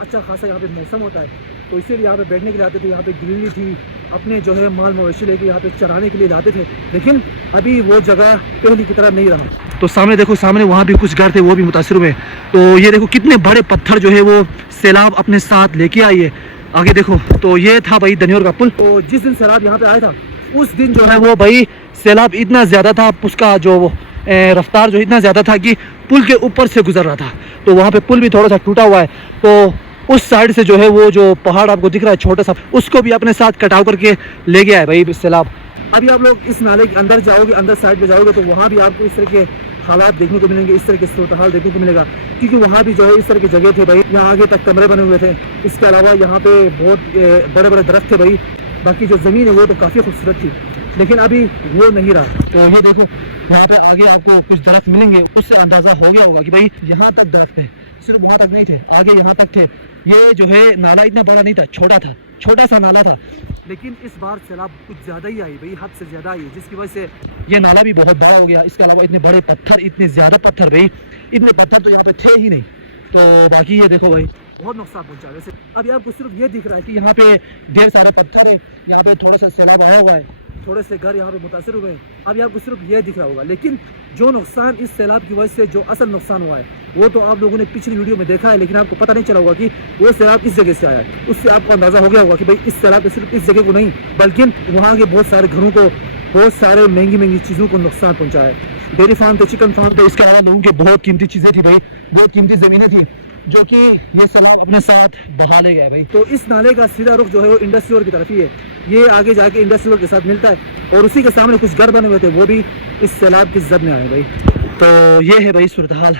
अच्छा खासा यहाँ पे मौसम होता है, तो इसीलिए यहाँ पे बैठने के लिए आते थे। यहाँ पे ग्रीनरी थी, अपने जो है माल मवेशी लेके यहाँ पे चराने के लिए लाते थे। लेकिन अभी वो जगह पहले की तरह नहीं रहा। तो सामने देखो, सामने वहाँ भी कुछ घर थे, वो भी मुतासिर हुए। तो ये देखो कितने बड़े पत्थर जो है वो सैलाब अपने साथ लेके आई है। आगे देखो, तो ये था भाई दनियोर का पुल। तो जिस दिन सैलाब यहाँ पे आया था उस दिन जो है वो भाई सैलाब इतना ज़्यादा था, उसका जो रफ्तार जो इतना ज़्यादा था कि पुल के ऊपर से गुजर रहा था। तो वहाँ पे पुल भी थोड़ा सा टूटा हुआ है, तो उस साइड से जो है वो जो पहाड़ आपको दिख रहा है छोटा सा, उसको भी अपने साथ कटाव करके ले गया है भाई सैलाब। अभी आप लोग इस नाले के अंदर जाओगे, अंदर साइड पे जाओगे, तो वहाँ भी आपको इस तरह के हालात देखने को मिलेंगे, इस तरह के सूरत हाल देखने को मिलेगा। क्योंकि वहाँ भी जो है इस तरह की जगह थे भाई, यहाँ आगे तक कमरे बने हुए थे। इसके अलावा यहाँ पे बहुत बड़े बड़े दरख्त थे भाई। बाकी जो ज़मीन है वो तो काफ़ी खूबसूरत थी, लेकिन अभी वो नहीं रहा। तो ये देखो, यहाँ पे आगे आपको कुछ दरख्त मिलेंगे, उससे अंदाज़ा हो गया होगा कि भाई यहाँ तक दरख्त है। सिर्फ वहाँ तक नहीं थे, आगे यहाँ तक थे। ये जो है नाला इतना बड़ा नहीं था, छोटा था, छोटा सा नाला था। लेकिन इस बार सैलाब कुछ ज़्यादा ही आई भाई, हद से ज़्यादा आई है, जिसकी वजह से ये नाला भी बहुत बड़ा हो गया। इसके अलावा इतने बड़े पत्थर, इतने ज़्यादा पत्थर भाई, इतने पत्थर तो यहाँ पे थे ही नहीं। तो बाकी ये देखो भाई, बहुत नुकसान पहुंचा। वैसे अभी आपको सिर्फ ये दिख रहा है कि यहाँ पे ढेर सारे पत्थर है, यहाँ पे थोड़ा सा सैलाब आया हुआ है, थोड़े से घर यहाँ पे मुतासर हुए हैं। अभी आपको सिर्फ ये दिख रहा होगा, लेकिन जो नुकसान इस सैलाब की वजह से जो असल नुकसान हुआ है वो तो आप लोगों ने पिछली वीडियो में देखा है, लेकिन आपको पता नहीं चला होगा कि वो सैलाब इस जगह से आया है। उससे आपको अंदाजा हो गया होगा कि भाई इस सैलाब सिर्फ इस जगह को नहीं, बल्कि वहाँ के बहुत सारे घरों को, बहुत सारे महंगी महंगी चीज़ों को नुकसान पहुँचाया है। डेयरी फार्म थे, चिकन फार्म थे, इसके अलावा लोगों के बहुत कीमती चीज़ें थी भाई, बहुत कीमती ज़मीनें थी जो कि ये सैलाब अपने साथ बहा ले गया भाई। तो इस नाले का सीधा रुख जो है वो इंडस्ट्रियल की तरफ ही है। ये आगे जाके इंडस्ट्रियल के साथ मिलता है, और उसी के सामने कुछ घर बने हुए थे, वो भी इस सैलाब की जद में आए भाई। तो ये है भाई सूरत हाल,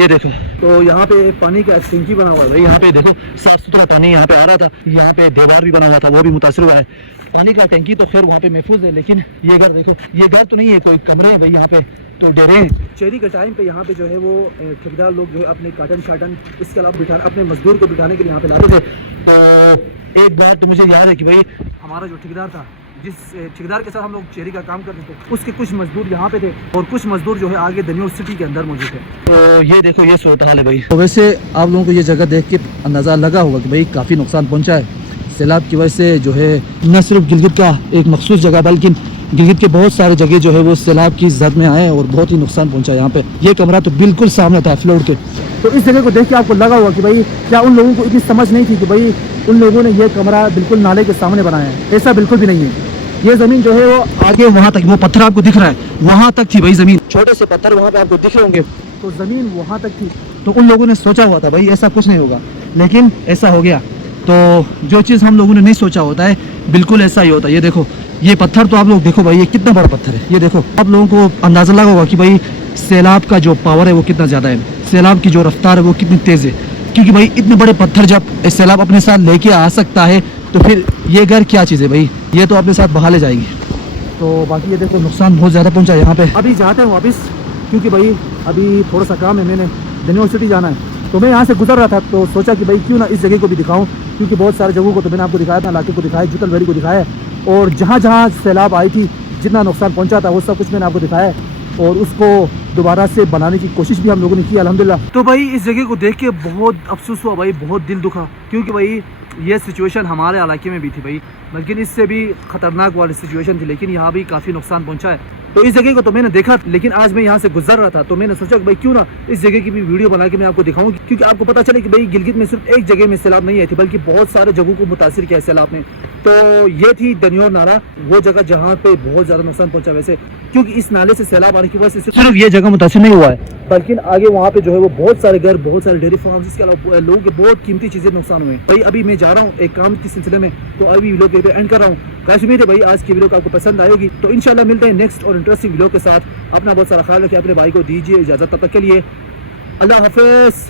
ये देखो। तो यहाँ पे पानी का टंकी बना हुआ है भाई, यहाँ पे देखो साफ सुथरा पानी यहाँ पे आ रहा था। यहाँ पे दीवार भी बना हुआ था, वो भी मुतासर हुआ है। पानी का टंकी तो खैर वहाँ पे महफूज है, लेकिन ये घर देखो, ये घर तो नहीं है, कोई कमरे हैं भाई यहाँ पे, तो डेरे। चेरी के टाइम पे यहाँ पे जो है वो ठेकेदार लोग जो है अपने काटन शाटन, इसके अलावा बिठाने, अपने मजदूर को बिठाने के लिए यहाँ पे लाते थे। तो एक बात तो मुझे याद है कि भाई हमारा जो ठेकेदार था, जिस ठेकेदार के साथ हम लोग चेरी का काम करते थे, उसके कुछ मजदूर यहाँ पे थे और कुछ मजदूर जो है आगे दनियोर सिटी के अंदर मौजूद थे। तो ये देखो, ये सूरत हाल है भाई। तो वैसे आप लोगों को ये जगह देख के अंदाज़ा लगा होगा कि भाई काफ़ी नुकसान पहुँचा है सैलाब की वजह से। जो है न सिर्फ गिलगित का एक मखसूस जगह, बल्कि गिलगित के बहुत सारे जगह जो है वो सैलाब की जद में आए और बहुत ही नुकसान पहुँचा। यहाँ पे ये कमरा तो बिल्कुल सामने था फ्लोर के। तो इस जगह को देख के आपको लगा होगा कि भाई क्या उन लोगों को इतनी समझ नहीं थी कि भाई उन लोगों ने ये कमरा बिल्कुल नाले के सामने बनाया है। ऐसा बिल्कुल भी नहीं है। ये ज़मीन जो है वो आगे वहाँ तक, वो पत्थर आपको दिख रहा है, वहाँ तक थी भाई ज़मीन। छोटे से पत्थर वहाँ पे आपको दिख रहे होंगे, तो ज़मीन वहाँ तक थी। तो उन लोगों ने सोचा हुआ था भाई ऐसा कुछ नहीं होगा, लेकिन ऐसा हो गया। तो जो चीज़ हम लोगों ने नहीं सोचा होता है बिल्कुल ऐसा ही होता है। ये देखो, ये पत्थर तो आप लोग देखो भाई, ये कितना बड़ा पत्थर है। ये देखो, आप लोगों को अंदाज़ा लगा होगा कि भाई सैलाब का जो पावर है वो कितना ज़्यादा है, सैलाब की जो रफ्तार है वो कितनी तेज़ है। क्योंकि भाई इतने बड़े पत्थर जब सैलाब अपने साथ लेके आ सकता है, तो फिर ये घर क्या चीज़ है भाई, ये तो अपने साथ बहा ले जाएगी। तो बाकी ये देखो, नुकसान बहुत ज़्यादा पहुंचा है यहाँ पे। अभी जाते हैं वापस, क्योंकि भाई अभी थोड़ा सा काम है, मैंने दनियोर सिटी जाना है। तो मैं यहाँ से गुजर रहा था, तो सोचा कि भाई क्यों ना इस जगह को भी दिखाऊं, क्योंकि बहुत सारे जगहों को तो मैंने आपको दिखाया था, इलाके को दिखाया, जुतल वैली को दिखाया है, और जहाँ जहाँ सैलाब आई थी, जितना नुकसान पहुँचा था वो सब कुछ मैंने आपको दिखाया है, और उसको दोबारा से बनाने की कोशिश भी हम लोगों ने की अल्हम्दुलिल्लाह। तो भाई इस जगह को देख के बहुत अफसोस हुआ भाई, बहुत दिल दुखा, क्योंकि भाई ये सिचुएशन हमारे इलाके में भी थी भाई, बल्कि इससे भी ख़तरनाक वाली सिचुएशन थी, लेकिन यहाँ भी काफ़ी नुकसान पहुँचा है। तो इस जगह को तो मैंने देखा, लेकिन आज मैं यहाँ से गुजर रहा था, तो मैंने सोचा कि भाई क्यों ना इस जगह की भी वीडियो बना के मैं आपको दिखाऊं, क्योंकि आपको पता चले कि भाई गिलगित में सिर्फ एक जगह में सैलाब नहीं आई थी, बल्कि बहुत सारे जगहों को मुतासिर किया है सैलाब ने। तो ये थी दनियोर नाला, वो जगह जहाँ पे बहुत ज़्यादा नुकसान पहुँचा। वैसे क्योंकि इस नाले से सैलाब आने की वजह से सिर्फ ये जगह मुतासिर नहीं हुआ है, बल्कि आगे वहाँ पे जो है वो बहुत सारे घर, बहुत सारे डेयरी फार्म, इसके अलावा लोगों के बहुत कीमती चीज़ें नुकसान हुए। भाई अभी मैं जा रहा हूँ एक काम के सिलसिले में, तो अभी वीडियो पे एंड कर रहा हूँ। गाइस उम्मीद है भाई आज की वीडियो आपको पसंद आएगी। तो इंशाल्लाह मिलते हैं नेक्स्ट और इंटरेस्टिंग वीडियो के साथ। अपना बहुत सारा ख्याल रखिए, अपने भाई को दीजिए इजाज़त, तब तक के लिए अल्लाह हाफिज़।